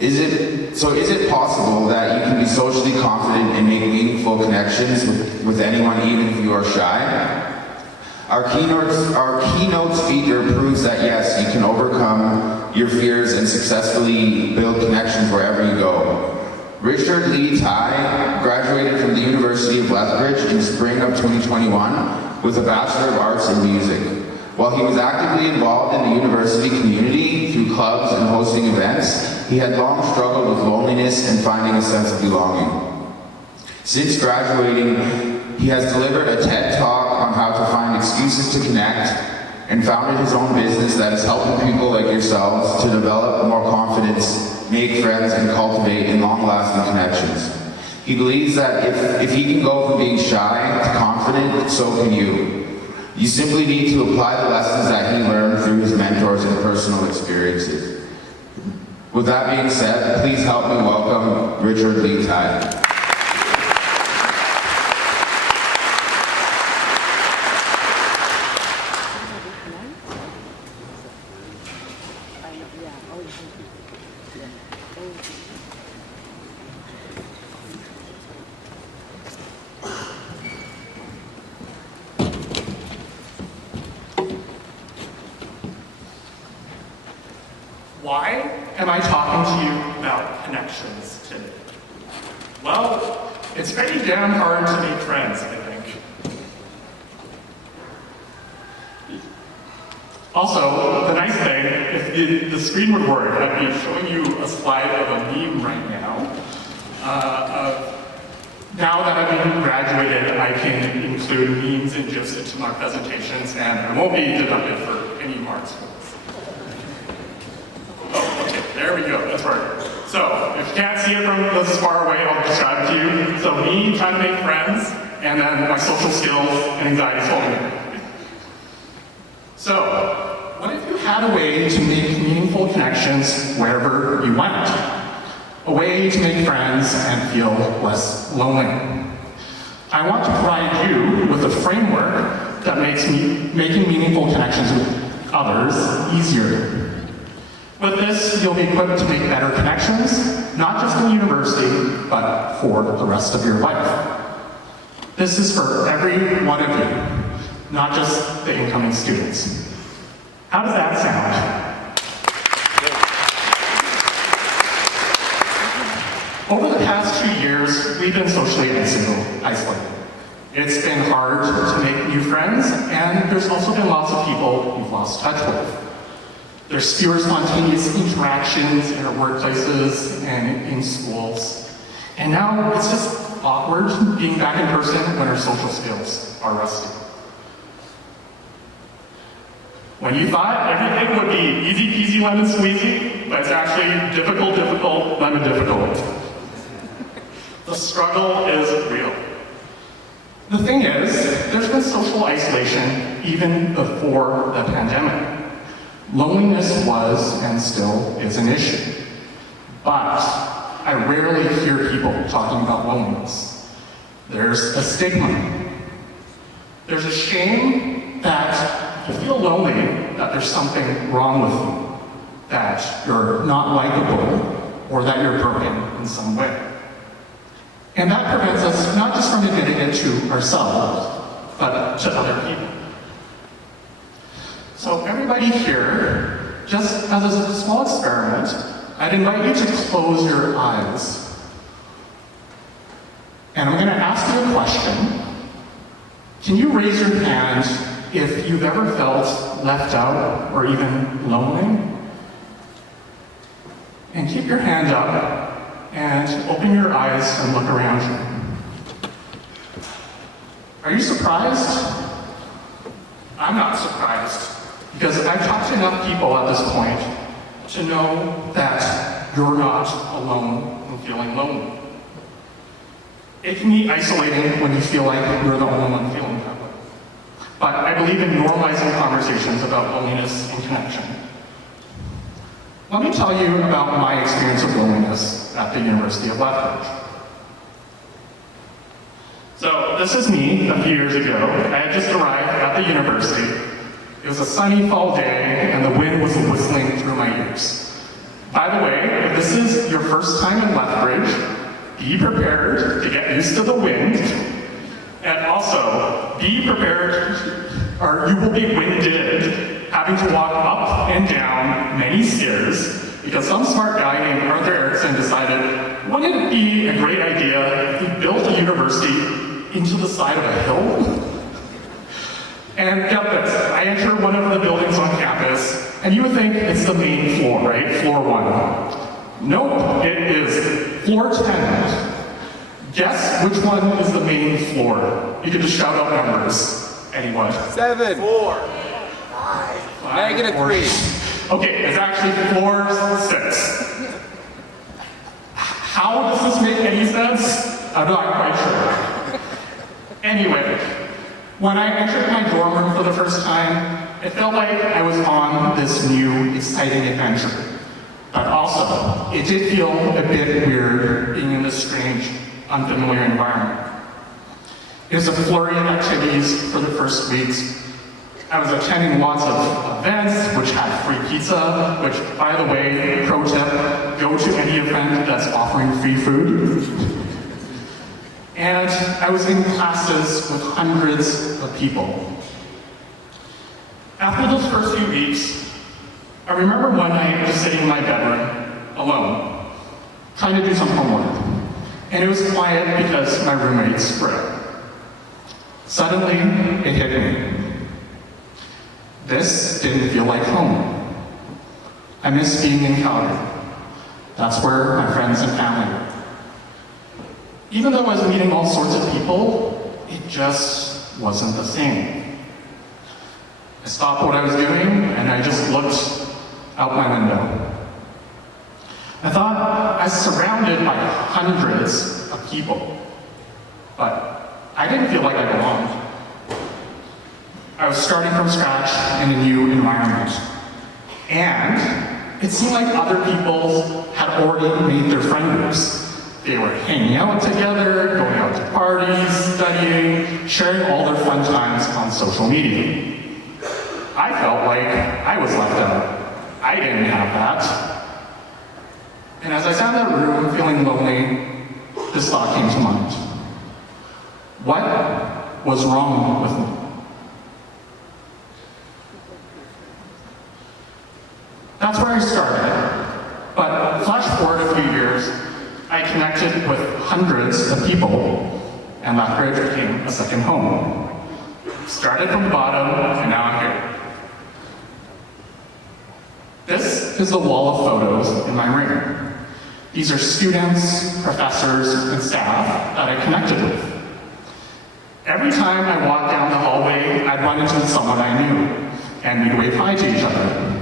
Is it possible that you can be socially confident and make meaningful connections with anyone, even if you are shy? Our keynote speaker proves that yes, you can overcome your fears and successfully build connections wherever you go. Richard Lee Tai graduated from the University of Lethbridge in spring of 2021 with a Bachelor of Arts in Music. While he was actively involved in the university community through clubs and hosting events, he had long struggled with loneliness and finding a sense of belonging. Since graduating, he has delivered a TED Talk on how to find excuses to connect and founded his own business that is helping people like yourselves to develop more confidence, make friends, and cultivate in long-lasting connections. He believes that if he can go from being shy to confident, so can you. You simply need to apply the lessons that he learned through his mentors and personal experiences. With that being said, please help me welcome Richard Lee Tai. Why am I talking to you about connections today? Well, it's pretty damn hard to make friends, I think. Also, the nice thing, if the screen would work, I'd be showing you a slide of a meme right now. Now that I've graduated, I can include memes and GIFs into my presentations, and I won't be deducted for any marks for this. Oh, okay, there we go, that's right. So, if you can't see it from this far away, I'll describe it to you. So me trying to make friends, and then my social skills and anxiety solving. So, what if you had a way to make meaningful connections wherever you went? A way to make friends and feel less lonely. I want to provide you with a framework that makes making meaningful connections with others easier. With this, you'll be equipped to make better connections, not just in university, but for the rest of your life. This is for every one of you, not just the incoming students. How does that sound? Over the past 2 years, we've been socially isolated. It's been hard to make new friends, and there's also been lots of people we've lost touch with. There's fewer spontaneous interactions in our workplaces and in schools. And now it's just awkward being back in person when our social skills are rusty. When you thought everything would be easy peasy lemon squeezy, but it's actually difficult lemon difficult. The struggle is real. The thing is, there's been social isolation even before the pandemic. Loneliness was and still is an issue. But I rarely hear people talking about loneliness. There's a stigma. There's a shame that you feel lonely, that there's something wrong with you, that you're not likable, or that you're broken in some way. And that prevents us not just from admitting it to ourselves, but to other people. So everybody here, just as a small experiment, I'd invite you to close your eyes. And I'm going to ask you a question. Can you raise your hand if you've ever felt left out or even lonely? And keep your hand up and open your eyes and look around you. Are you surprised? I'm not surprised. Because I've talked to enough people at this point to know that you're not alone in feeling lonely. It can be isolating when you feel like you're the only one feeling that way. But I believe in normalizing conversations about loneliness and connection. Let me tell you about my experience of loneliness at the University of Lethbridge. So this is me a few years ago. I had just arrived at the university. It was a sunny fall day, and the wind was whistling through my ears. By the way, if this is your first time in Lethbridge, be prepared to get used to the wind, and also be prepared, or you will be winded, having to walk up and down many stairs, because some smart guy named Arthur Erickson decided, wouldn't it be a great idea if we built a university into the side of a hill? And get this, I enter one of the buildings on campus, and you would think it's the main floor, right? Floor 1. Nope, it is floor 10. Guess which one is the main floor? You can just shout out numbers. Anyone? 7. 4. 5. -3. Okay, it's actually floor 6. How does this make any sense? I'm not quite sure. Anyway, when I entered my dorm room for the first time, it felt like I was on this new, exciting adventure. But also, it did feel a bit weird being in this strange, unfamiliar environment. It was a flurry of activities for the first weeks. I was attending lots of events which had free pizza, which, by the way, pro tip, go to any event that's offering free food. And I was in classes with hundreds of people. After those first few weeks, I remember one night just sitting in my bedroom, alone, trying to do some homework. And it was quiet because my roommates were out. Suddenly, it hit me. This didn't feel like home. I miss being in Calgary. That's where my friends and family were. Even though I was meeting all sorts of people, it just wasn't the same. I stopped what I was doing and I just looked out my window. I thought I was surrounded by hundreds of people, but I didn't feel like I belonged. I was starting from scratch in a new environment. And it seemed like other people had already made their friend groups. They were hanging out together, going out to parties, studying, sharing all their fun times on social media. I felt like I was left out. I didn't have that. And as I sat in that room feeling lonely, this thought came to mind. What was wrong with me? That's where I started, but flash forward a few years, I connected with hundreds of people, and Lethbridge became a second home. Started from the bottom, and now I'm here. This is the wall of photos in my room. These are students, professors, and staff that I connected with. Every time I walked down the hallway, I'd run into someone I knew, and we'd wave hi to each other.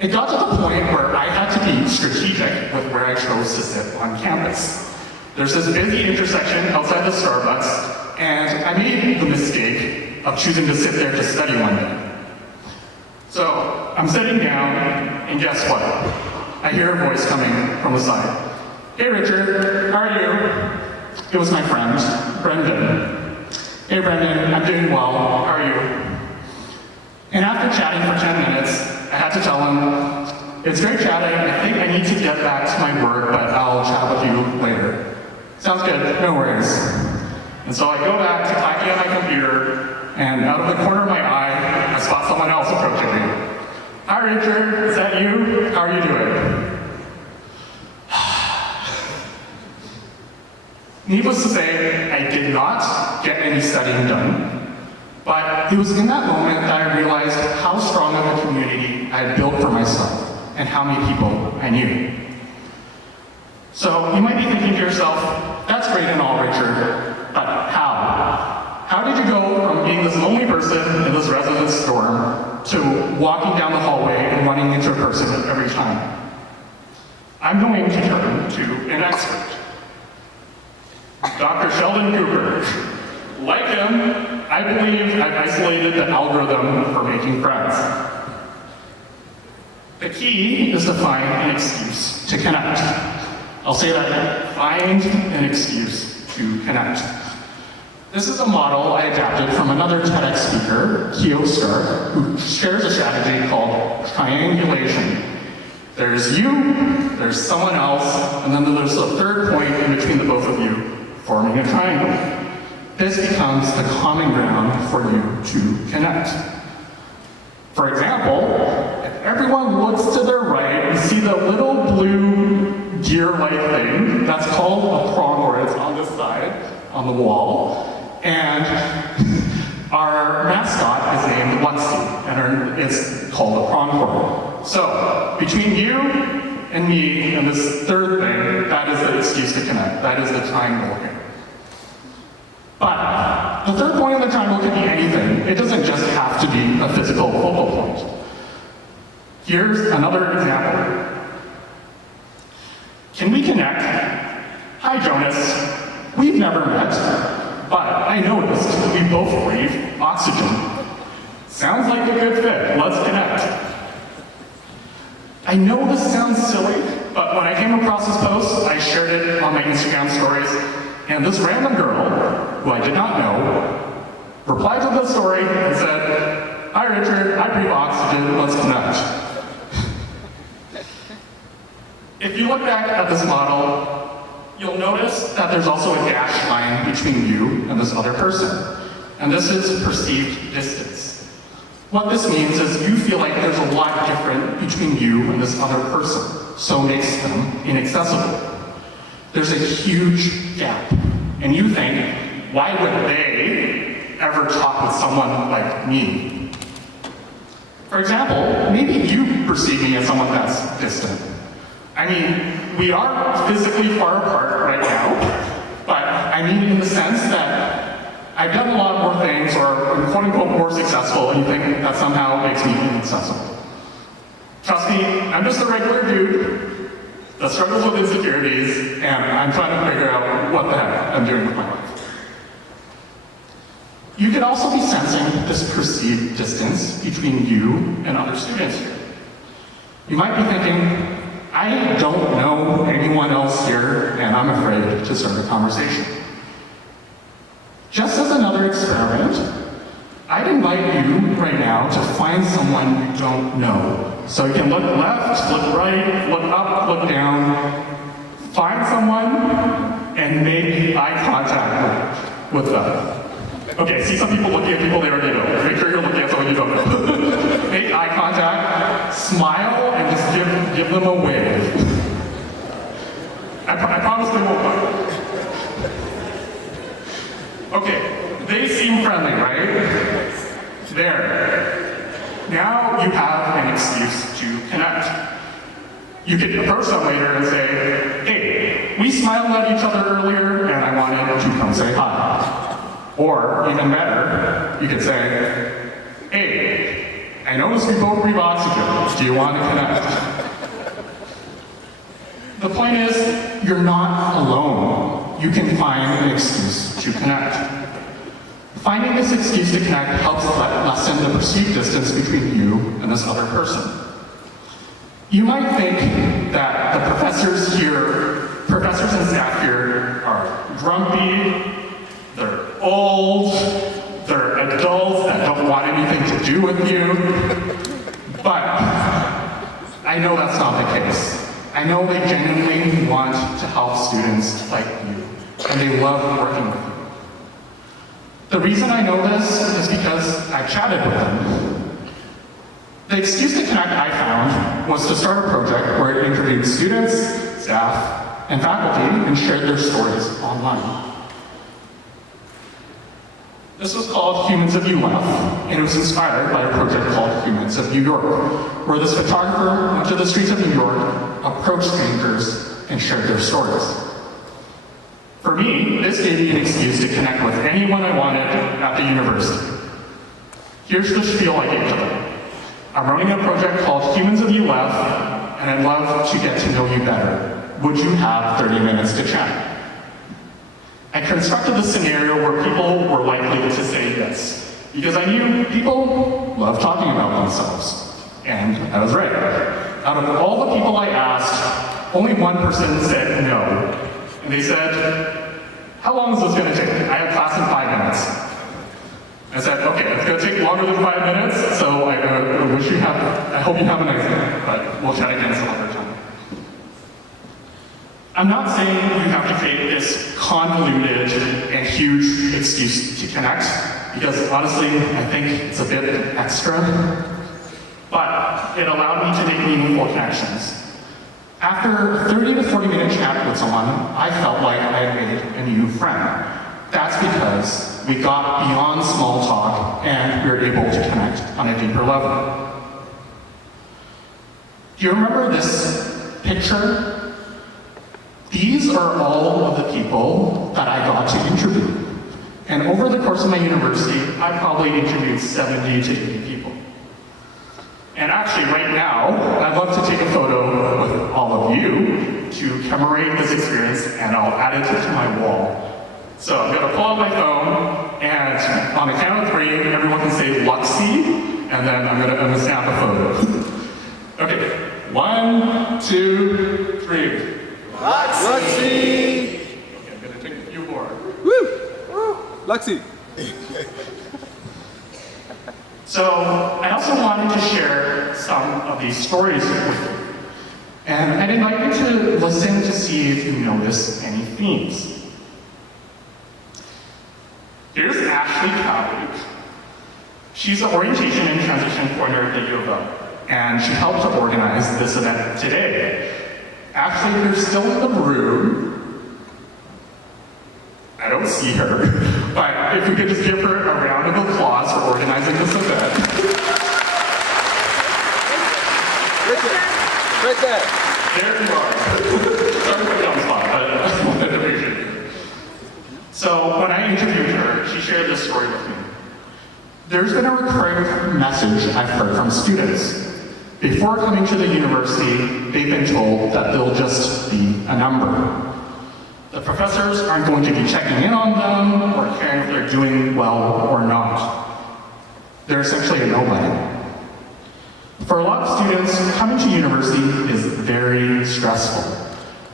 It got to the point where I had to be strategic with where I chose to sit on campus. There's this busy intersection outside the Starbucks, and I made the mistake of choosing to sit there to study one day. So I'm sitting down, and guess what? I hear a voice coming from the side. Hey Richard, how are you? It was my friend, Brendan. Hey Brendan, I'm doing well, how are you? And after chatting for 10 minutes, I had to tell him, it's great chatting, I think I need to get back to my work, but I'll chat with you later. Sounds good, no worries. And so I go back to typing on my computer, and out of the corner of my eye, I spot someone else approaching me. Hi Richard, is that you? How are you doing? Needless to say, I did not get any studying done. But it was in that moment that I realized how strong of a community I had built for myself and how many people I knew. So you might be thinking to yourself, that's great and all, Richard, but how? How did you go from being this lonely person in this residence dorm to walking down the hallway and running into a person every time? I'm going to turn to an expert. Dr. Sheldon Cooper. Like him, I believe I've isolated the algorithm for making friends. The key is to find an excuse to connect. I'll say that again, find an excuse to connect. This is a model I adapted from another TEDx speaker, Keynote, who shares a strategy called triangulation. There's you, there's someone else, and then there's a third point in between the both of you, forming a triangle. This becomes the common ground for you to connect. For example, if everyone looks to their right, you see the little blue gear-like thing. That's called a pronghorn. It's on this side, on the wall. And our mascot is named Lexi, and it's called a pronghorn. So, between you and me and this third thing, that is the excuse to connect. That is the triangle here. But the third point of the triangle could be anything. It doesn't just have to be a physical focal point. Here's another example. Can we connect? Hi, Jonas. We've never met, but I noticed we both breathe oxygen. Sounds like a good fit. Let's connect. I know this sounds silly, but when I came across this post, I shared it on my Instagram stories, and this random girl, who I did not know, replied to the story and said, "Hi Richard, I breathe oxygen, let's connect." If you look back at this model, you'll notice that there's also a dashed line between you and this other person, and this is perceived distance. What this means is you feel like there's a lot different between you and this other person, so it makes them inaccessible. There's a huge gap, and you think, why would they ever talk with someone like me? For example, maybe you perceive me as someone that's distant. I mean, we are physically far apart right now, but I mean in the sense that I've done a lot more things, or I'm quote unquote more successful, and you think that somehow makes me inaccessible. Trust me, I'm just a regular dude that struggles with insecurities, and I'm trying to figure out what the heck I'm doing with my life. You could also be sensing this perceived distance between you and other students here. You might be thinking, I don't know anyone else here, and I'm afraid to start a conversation. Just as another experiment, I'd invite you right now to find someone you don't know. So you can look left, look right, look up, look down, find someone, and make eye contact with them. Okay, see some people looking at people they already know. Make sure you're looking at someone you don't know. Make eye contact, smile, and just give them a wave. I promise they won't bite. Okay, they seem friendly, right? There. Now you have an excuse to connect. You could approach them later and say, hey, we smiled at each other earlier and I wanted to come say hi. Or, even better, you could say, hey, I noticed we both breathe oxygen. Do you want to connect? The point is, you're not alone. You can find an excuse to connect. Finding this excuse to connect helps lessen the perceived distance between you and this other person. You might think that the professors and staff here are grumpy, they're old, they're adults that don't want anything to do with you, but I know that's not the case. I know they genuinely want to help students like you, and they love working with you. The reason I know this is because I've chatted with them. The excuse to connect I found was to start a project where it interviewed students, staff, and faculty and shared their stories online. This was called Humans of UF, and it was inspired by a project called Humans of New York, where this photographer went to the streets of New York, approached strangers, and shared their stories. For me, this gave me an excuse to connect with anyone I wanted at the university. Here's the spiel I gave to them. I'm running a project called Humans of UF, and I'd love to get to know you better. Would you have 30 minutes to chat? I constructed the scenario where people were likely to say yes, because I knew people love talking about themselves. And I was right. Out of all the people I asked, only one person said no. And they said, how long is this going to take? I have class in 5 minutes. I said, okay, it's going to take longer than 5 minutes, so I hope you have a nice day. But we'll chat again some other time. I'm not saying you have to create this convoluted and huge excuse to connect, because honestly, I think it's a bit extra, but it allowed me to make meaningful connections. After a 30 to 40 minute chat with someone, I felt like I had made a new friend. That's because we got beyond small talk and we were able to connect on a deeper level. Do you remember this picture? These are all of the people that I got to interview. And over the course of my university, I probably interviewed 70 to 80 people. And actually, right now, I'd love to take a photo with all of you to commemorate this experience, and I'll add it to my wall. So I'm gonna pull out my phone, and on the count of 3, everyone can say Luxie, and then I'm gonna snap a photo. Okay, 1, 2, 3. Luxie! Okay, I'm gonna take a few more. Woo! Luxie! So I also wanted to share some of these stories with you. And I'd invite you to listen to see if you notice any themes. Here's Ashley Cowley. She's the orientation and transition coordinator at the U of O, and she helped to organize this event today. Ashley, you're still in the room. I don't see her, but if we could just give her a round of applause for organizing this event. Right there! There you are. Sorry for the spot, but I wanted to appreciate you. So when I interviewed her, she shared this story with me. There's been a recurring message I've heard from students. Before coming to the university, they've been told that they'll just be a number. The professors aren't going to be checking in on them or caring if they're doing well or not. They're essentially a nobody. For a lot of students, coming to university is very stressful.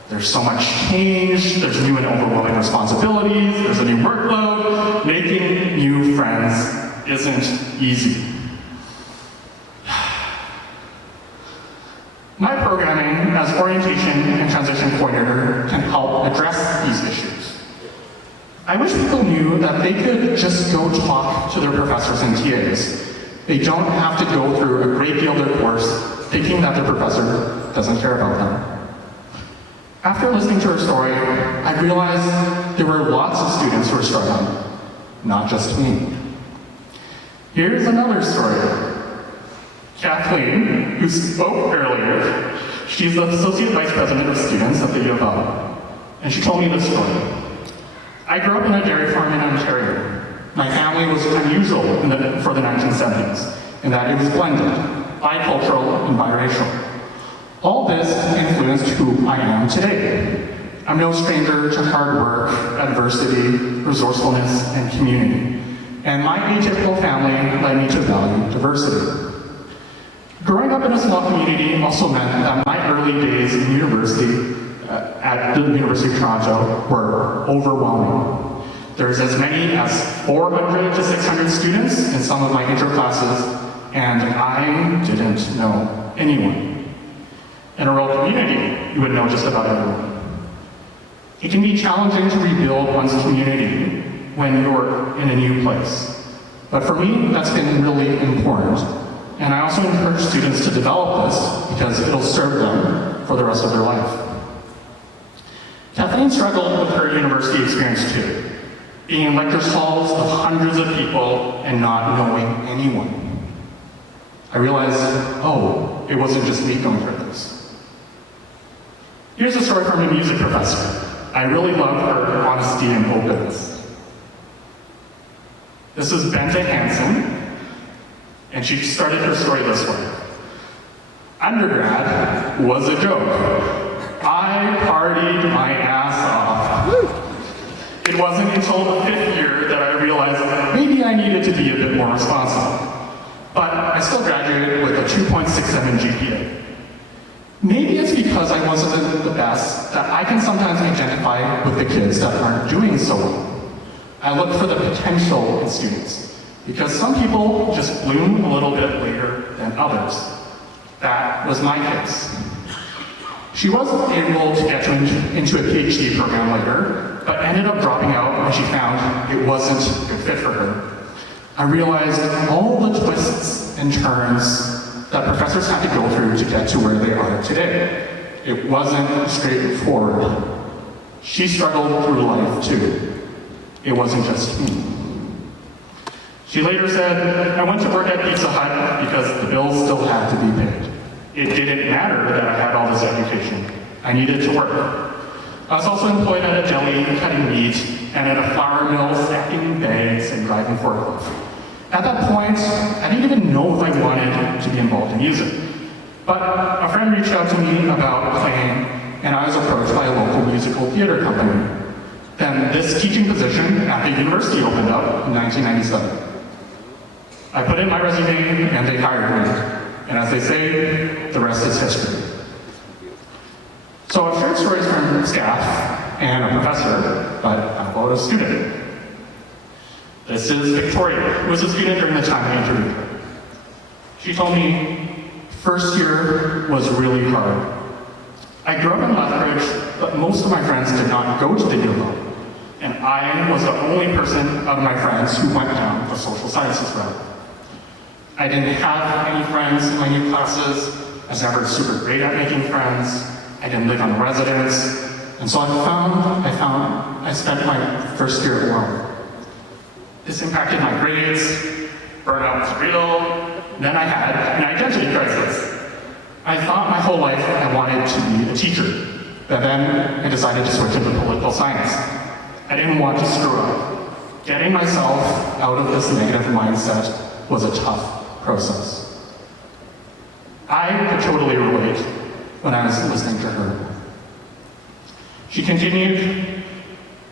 There's so much change, there's new and overwhelming responsibilities, there's a new workload. Making new friends isn't easy. My programming as orientation and transition coordinator can help address these issues. I wish people knew that they could just go talk to their professors and TAs. They don't have to go through a great deal of their course thinking that their professor doesn't care about them. After listening to her story, I realized there were lots of students who were struggling, not just me. Here's another story. Kathleen, who spoke earlier, she's the Associate Vice President of Students at the U of O, and she told me this story. I grew up in a dairy farm in Ontario. My family was unusual for the 1970s, in that it was blended, bicultural and biracial. All this influenced who I am today. I'm no stranger to hard work, adversity, resourcefulness, and community. And my atypical family led me to value diversity. Growing up in a small community also meant that my early days in university, at the University of Toronto, were overwhelming. There's as many as 400 to 600 students in some of my intro classes, and I didn't know anyone. In a rural community, you would know just about everyone. It can be challenging to rebuild one's community when you're in a new place. But for me, that's been really important. And I also encourage students to develop this because it'll serve them for the rest of their life. Kathleen struggled with her university experience too, being in lecture halls of hundreds of people and not knowing anyone. I realized, oh, it wasn't just me going through this. Here's a story from a music professor. I really love her honesty and openness. This is Bente Hansen, and she started her story this way. Undergrad was a joke. I partied my ass off. It wasn't until the 5th year that I realized maybe I needed to be a bit more responsible. But I still graduated with a 2.67 GPA. Maybe it's because I wasn't the best that I can sometimes identify with the kids that aren't doing so well. I look for the potential in students, because some people just bloom a little bit later than others. That was my case. She wasn't able to get into a PhD program later, but ended up dropping out when she found it wasn't a good fit for her. I realized all the twists and turns that professors had to go through to get to where they are today. It wasn't straightforward. She struggled through life too. It wasn't just me. She later said, I went to work at Pizza Hut because the bills still had to be paid. It didn't matter that I had all this education. I needed to work. I was also employed at a deli cutting meat and at a flour mill stacking bags and driving forklifts. At that point, I didn't even know if I wanted to be involved in music. But a friend reached out to me about playing, and I was approached by a local musical theater company. Then this teaching position at the university opened up in 1997. I put in my resume and they hired me. And as they say, the rest is history. So I've shared stories from staff and a professor, but how about a student? This is Victoria, who was a student during the time I interviewed her. She told me, first year was really hard. I grew up in Lethbridge, but most of my friends did not go to the U of L. And I was the only person out of my friends who went down the social sciences route. I didn't have any friends in my new classes. I was never super great at making friends. I didn't live on residence. And so I spent my first year alone. This impacted my grades, burnout was real, then I had an identity crisis. I thought my whole life I wanted to be a teacher, but then I decided to switch into political science. I didn't want to screw up. Getting myself out of this negative mindset was a tough process. I could totally relate when I was listening to her. She continued,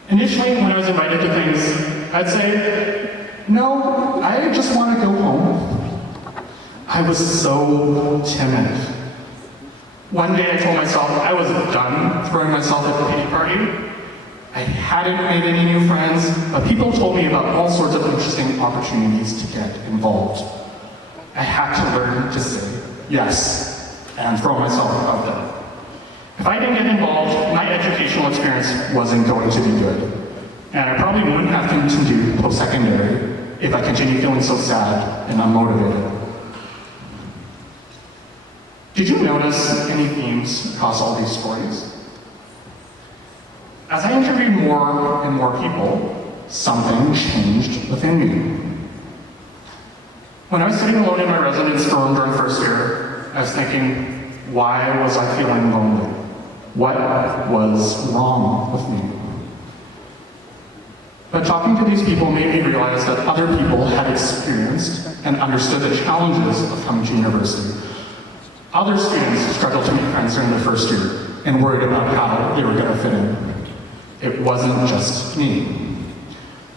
initially when I was invited to things, I'd say, no, I just want to go home. I was so timid. One day I told myself I was done throwing myself at the pity party. I hadn't made any new friends, but people told me about all sorts of interesting opportunities to get involved. I had to learn to say yes and throw myself out there. If I didn't get involved, my educational experience wasn't going to be good. And I probably wouldn't have continued post-secondary if I continued feeling so sad and unmotivated. Did you notice any themes across all these stories? As I interviewed more and more people, something changed within me. When I was sitting alone in my residence dorm during first year, I was thinking, why was I feeling lonely? What was wrong with me? But talking to these people made me realize that other people had experienced and understood the challenges of coming to university. Other students struggled to make friends during their first year and worried about how they were going to fit in. It wasn't just me.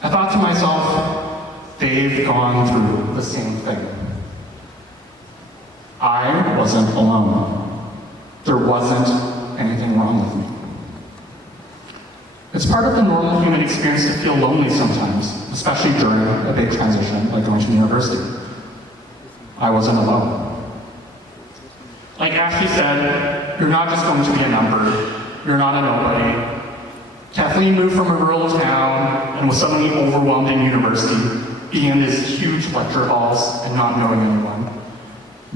I thought to myself, they've gone through the same thing. I wasn't alone. There wasn't anything wrong with me. It's part of the normal human experience to feel lonely sometimes, especially during a big transition like going to university. I wasn't alone. Like Ashley said, you're not just going to be a number. You're not a nobody. Kathleen moved from a rural town and was suddenly overwhelmed in university, being in these huge lecture halls and not knowing anyone.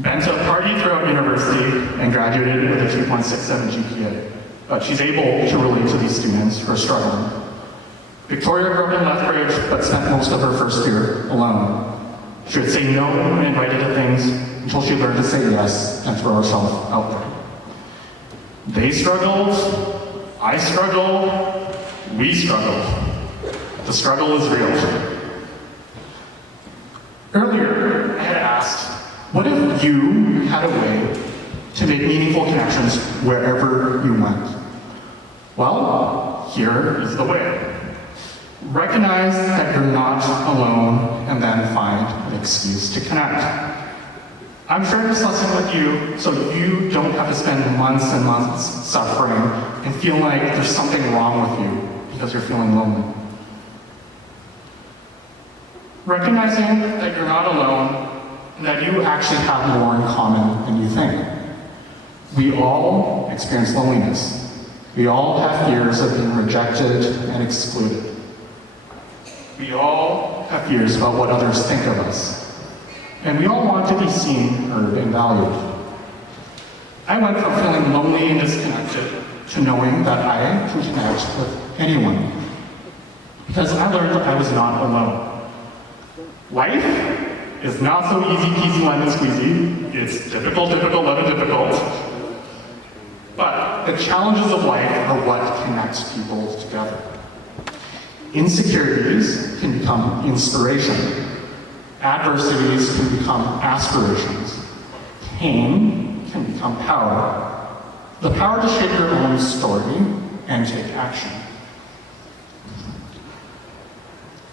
Benta partied throughout university and graduated with a 2.67 GPA, but she's able to relate to these students who are struggling. Victoria grew up in Lethbridge, but spent most of her first year alone. She would say no when invited to things until she learned to say yes and throw herself out there. They struggled, I struggled, we struggled. The struggle is real. Earlier, I had asked, what if you had a way to make meaningful connections wherever you went? Well, here is the way. Recognize that you're not alone and then find an excuse to connect. I'm sharing this lesson with you so you don't have to spend months and months suffering and feel like there's something wrong with you because you're feeling lonely. Recognizing that you're not alone and that you actually have more in common than you think. We all experience loneliness. We all have fears of being rejected and excluded. We all have fears about what others think of us. And we all want to be seen, heard, and valued. I went from feeling lonely and disconnected to knowing that I can connect with anyone. Because I learned that I was not alone. Life is not so easy peasy lemon squeezy. It's difficult, lemon difficult. But the challenges of life are what connects people together. Insecurities can become inspiration. Adversities can become aspirations. Pain can become power. The power to shape your own story and take action.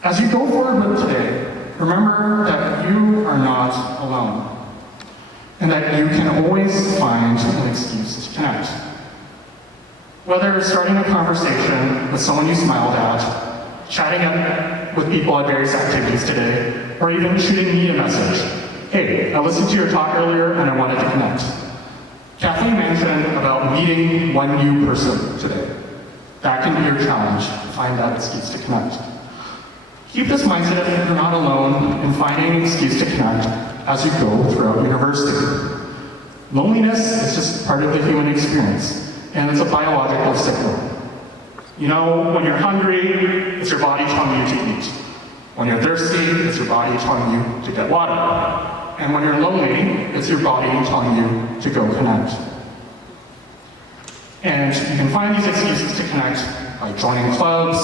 As you go forward with today, remember that you are not alone, and that you can always find an excuse to connect. Whether starting a conversation with someone you smiled at, chatting with people at various activities today, or even shooting me a message. Hey, I listened to your talk earlier and I wanted to connect. Kathleen mentioned about meeting one new person today. That can be your challenge, find that excuse to connect. Keep this mindset that you're not alone in finding an excuse to connect as you go throughout university. Loneliness is just part of the human experience, and it's a biological signal. You know, when you're hungry, it's your body telling you to eat. When you're thirsty, it's your body telling you to get water. And when you're lonely, it's your body telling you to go connect. And you can find these excuses to connect by joining clubs,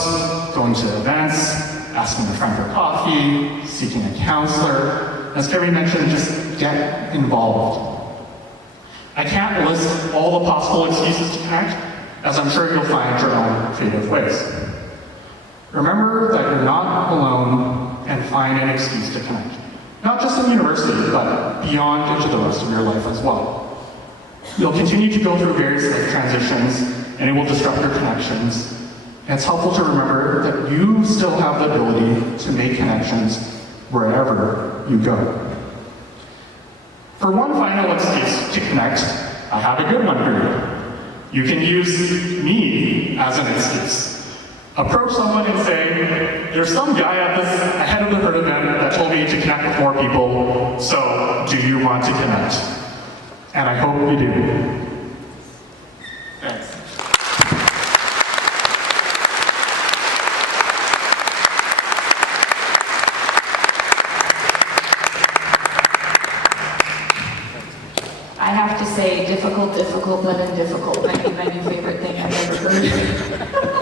going to events, asking a friend for coffee, seeking a counselor. As Carrie mentioned, just get involved. I can't list all the possible excuses to connect, as I'm sure you'll find your own creative ways. Remember that you're not alone and find an excuse to connect. Not just in university, but beyond into the rest of your life as well. You'll continue to go through various life transitions, and it will disrupt your connections. And it's helpful to remember that you still have the ability to make connections wherever you go. For one final excuse to connect, I have a good one for you. You can use me as an excuse. Approach someone and say, there's some guy at this ahead of the herd event that told me to connect with more people, so do you want to connect? And I hope you do. Thanks. I have to say, difficult, lemon, difficult might be my new favorite thing I've ever heard.